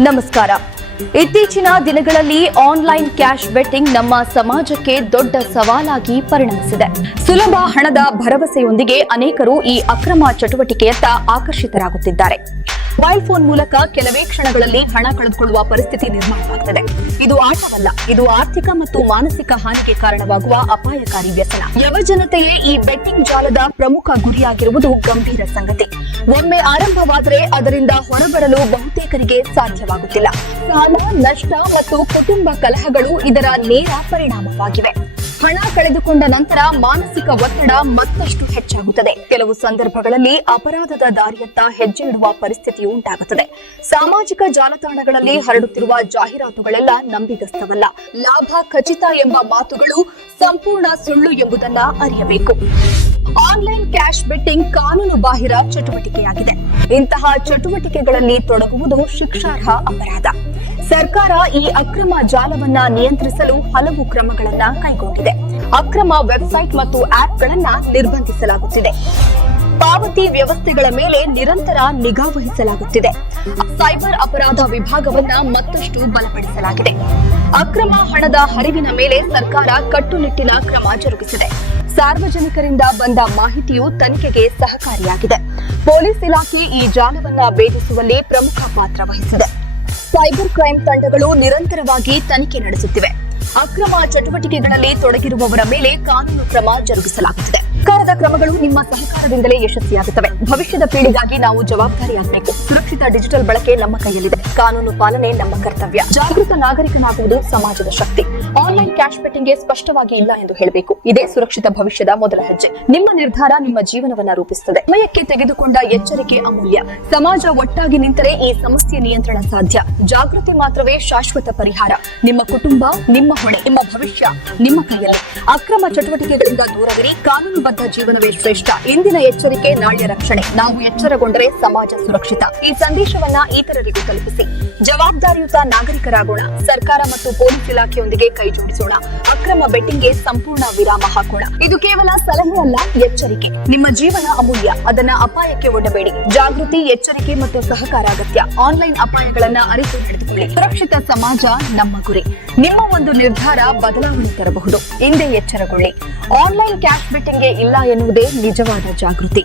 ನಮಸ್ಕಾರ. ಇತ್ತೀಚಿನ ದಿನಗಳಲ್ಲಿ ಆನ್ಲೈನ್ ಕ್ಯಾಶ್ ಬೆಟ್ಟಿಂಗ್ ನಮ್ಮ ಸಮಾಜಕ್ಕೆ ದೊಡ್ಡ ಸವಾಲಾಗಿ ಪರಿಣಮಿಸಿದೆ. ಸುಲಭ ಹಣದ ಭರವಸೆಯೊಂದಿಗೆ ಅನೇಕರು ಈ ಅಕ್ರಮ ಚಟುವಟಿಕೆಯತ್ತ ಆಕರ್ಷಿತರಾಗುತ್ತಿದ್ದಾರೆ. ಮೊಬೈಲ್ ಫೋನ್ ಮೂಲಕ ಕೆಲವೇ ಕ್ಷಣಗಳಲ್ಲಿ ಹಣ ಕಳೆದುಕೊಳ್ಳುವ ಪರಿಸ್ಥಿತಿ ನಿರ್ಮಾಣವಾಗುತ್ತದೆ ಇದು ಆಟವಲ್ಲ, ಇದು ಆರ್ಥಿಕ ಮತ್ತು ಮಾನಸಿಕ ಹಾನಿಗೆ ಕಾರಣವಾಗುವ ಅಪಾಯಕಾರಿ ವ್ಯಸನ. ಯುವಜನತೆಯೇ ಈ ಬೆಟ್ಟಿಂಗ್ ಜಾಲದ ಪ್ರಮುಖ ಗುರಿಯಾಗಿರುವುದು ಗಂಭೀರ ಸಂಗತಿ. ಒಮ್ಮೆ ಆರಂಭವಾದರೆ ಅದರಿಂದ ಹೊರಬರಲು ಬಹುತೇಕರಿಗೆ ಸಾಧ್ಯವಾಗುತ್ತಿಲ್ಲ. ಸಾಲ ನಷ್ಟ ಮತ್ತು ಕುಟುಂಬ ಕಲಹಗಳು ಇದರ ನೇರ ಪರಿಣಾಮವಾಗಿವೆ. ಹಣ ಕಳೆದುಕೊಂಡ ನಂತರ ಮಾನಸಿಕ ಒತ್ತಡ ಮತ್ತಷ್ಟು ಹೆಚ್ಚಾಗುತ್ತದೆ. ಕೆಲವು ಸಂದರ್ಭಗಳಲ್ಲಿ ಅಪರಾಧದ ದಾರಿಯತ್ತ ಹೆಜ್ಜೆ ಇಡುವ ಪರಿಸ್ಥಿತಿಯು ಉಂಟಾಗುತ್ತದೆ. ಸಾಮಾಜಿಕ ಜಾಲತಾಣಗಳಲ್ಲಿ ಹರಡುತ್ತಿರುವ ಜಾಹೀರಾತುಗಳೆಲ್ಲ ನಂಬಿಗಸ್ತವಲ್ಲ. ಲಾಭ ಖಚಿತ ಎಂಬ ಮಾತುಗಳು ಸಂಪೂರ್ಣ ಸುಳ್ಳು ಎಂಬುದನ್ನ ಅರಿಯಬೇಕು. ಆನ್ಲೈನ್ ಕ್ಯಾಶ್ ಬೆಟ್ಟಿಂಗ್ ಕಾನೂನು ಬಾಹಿರ ಚಟುವಟಿಕೆಯಾಗಿದೆ. ಇಂತಹ ಚಟುವಟಿಕೆಗಳಲ್ಲಿ ತೊಡಗುವುದು ಶಿಕ್ಷಾರ್ಹ ಅಪರಾಧ. ಸರ್ಕಾರ ಈ ಅಕ್ರಮ ಜಾಲವನ್ನ ನಿಯಂತ್ರಿಸಲು ಹಲವು ಕ್ರಮಗಳನ್ನ ಕೈಗೊಂಡಿದೆ. ಅಕ್ರಮ ವೆಬ್ಸೈಟ್ ಮತ್ತು ಆಪ್ಗಳನ್ನ ನಿರ್ಬಂಧಿಸಲಾಗುತ್ತಿದೆ. ಪಾವತಿ ವ್ಯವಸ್ಥೆಗಳ ಮೇಲೆ ನಿರಂತರ ನಿಗಾ ವಹಿಸಲಾಗುತ್ತಿದೆ. ಸೈಬರ್ ಅಪರಾಧ ವಿಭಾಗವನ್ನ ಮತ್ತಷ್ಟು ಬಲಪಡಿಸಲಾಗಿದೆ. ಅಕ್ರಮ ಹಣದ ಹರಿವಿನ ಮೇಲೆ ಸರ್ಕಾರ ಕಟ್ಟುನಿಟ್ಟಿನ ಕ್ರಮ ಜರುಗಿಸಿದೆ. ಸಾರ್ವಜನಿಕರಿಂದ ಬಂದ ಮಾಹಿತಿಯು ತನಿಖೆಗೆ ಸಹಕಾರಿಯಾಗಿದೆ. ಪೊಲೀಸ್ ಇಲಾಖೆ ಈ ಜಾಲವನ್ನ ಭೇದಿಸುವಲ್ಲಿ ಪ್ರಮುಖ ಪಾತ್ರ ವಹಿಸಿದೆ. ಸೈಬರ್ ಕ್ರೈಂ ತಂಡಗಳು ನಿರಂತರವಾಗಿ ತನಿಖೆ ನಡೆಸುತ್ತಿವೆ. ಅಕ್ರಮ ಚಟುವಟಿಕೆಗಳಲ್ಲಿ ತೊಡಗಿರುವವರ ಮೇಲೆ ಕಾನೂನು ಕ್ರಮ ಜರುಗಿಸಲಾಗುತ್ತಿದೆ. ಸರ್ಕಾರದ ಕ್ರಮಗಳು ನಿಮ್ಮ ಸಹಕಾರದಿಂದಲೇ ಯಶಸ್ವಿಯಾಗುತ್ತವೆ. ಭವಿಷ್ಯದ ಪೀಳಿಗಾಗಿ ನಾವು ಜವಾಬ್ದಾರಿಯಾಗಬೇಕು. ಸುರಕ್ಷಿತ ಡಿಜಿಟಲ್ ಬಳಕೆ ನಮ್ಮ ಕೈಯಲ್ಲಿದೆ. ಕಾನೂನು ಪಾಲನೆ ನಮ್ಮ ಕರ್ತವ್ಯ. ಜಾಗೃತ ನಾಗರಿಕನಾಗುವುದು ಸಮಾಜದ ಶಕ್ತಿ. ಆನ್ಲೈನ್ ಕ್ಯಾಶ್ ಬೆಟ್ಟಿಂಗ್ಗೆ ಸ್ಪಷ್ಟವಾಗಿ ಇಲ್ಲ ಎಂದು ಹೇಳಬೇಕು. ಇದೇ ಸುರಕ್ಷಿತ ಭವಿಷ್ಯದ ಮೊದಲ ಹೆಜ್ಜೆ. ನಿಮ್ಮ ನಿರ್ಧಾರ ನಿಮ್ಮ ಜೀವನವನ್ನ ರೂಪಿಸುತ್ತದೆ. ಸಮಯಕ್ಕೆ ತೆಗೆದುಕೊಂಡ ಎಚ್ಚರಿಕೆ ಅಮೂಲ್ಯ. ಸಮಾಜ ಒಟ್ಟಾಗಿ ನಿಂತರೆ ಈ ಸಮಸ್ಯೆ ನಿಯಂತ್ರಣ ಸಾಧ್ಯ. ಜಾಗೃತಿ ಮಾತ್ರವೇ ಶಾಶ್ವತ ಪರಿಹಾರ. ನಿಮ್ಮ ಕುಟುಂಬ, ನಿಮ್ಮ ಹೊಣೆ, ನಿಮ್ಮ ಭವಿಷ್ಯ, ನಿಮ್ಮ ಕೈಯಲ್ಲಿ. ಅಕ್ರಮ ಚಟುವಟಿಕೆಗಳಿಂದ ದೂರವಿರಿ. ಕಾನೂನುಬದ್ಧ ಜೀವನವೇ ಶ್ರೇಷ್ಠ. ಇಂದಿನ ಎಚ್ಚರಿಕೆ ನಾಳೆಯ ರಕ್ಷಣೆ. ನಾವು ಎಚ್ಚರಗೊಂಡರೆ ಸಮಾಜ ಸುರಕ್ಷಿತ. ಈ ಸಂದೇಶವನ್ನ ಇತರರಿಗೂ ತಲುಪಿಸಿ. ಜವಾಬ್ದಾರಿಯುತ ನಾಗರಿಕರಾಗೋಣ. ಸರ್ಕಾರ ಮತ್ತು ಪೊಲೀಸ್ ಇಲಾಖೆಯೊಂದಿಗೆ ಕೈ ಜೋಡಿಸೋಣ. ಅಕ್ರಮ ಬೆಟ್ಟಿಂಗ್ಗೆ ಸಂಪೂರ್ಣ ವಿರಾಮ ಹಾಕೋಣ. ಇದು ಕೇವಲ ಸಲಹೆ ಅಲ್ಲ, ಎಚ್ಚರಿಕೆ. ನಿಮ್ಮ ಜೀವನ ಅಮೂಲ್ಯ. ಅದನ್ನ ಅಪಾಯಕ್ಕೆ ಒಡ್ಡಬೇಡಿ. ಜಾಗೃತಿ, ಎಚ್ಚರಿಕೆ ಮತ್ತು ಸಹಕಾರ ಅಗತ್ಯ. ಆನ್ಲೈನ್ ಅಪಾಯಗಳನ್ನ ಅರಿತು ನಡೆದುಕೊಳ್ಳಿ. ಸುರಕ್ಷಿತ ಸಮಾಜ ನಮ್ಮ ಗುರಿ. ನಿಮ್ಮ ಒಂದು ನಿರ್ಧಾರ ಬದಲಾವಣೆ ತರಬಹುದು. ಹಿಂದೆ ಎಚ್ಚರಗೊಳ್ಳಿ. ಆನ್ಲೈನ್ ಕ್ಯಾಶ್ ಬೆಟ್ಟಿಂಗ್ಗೆ ಇಲ್ಲ ಎನ್ನುವುದೇ ನಿಜವಾದ ಜಾಗೃತಿ.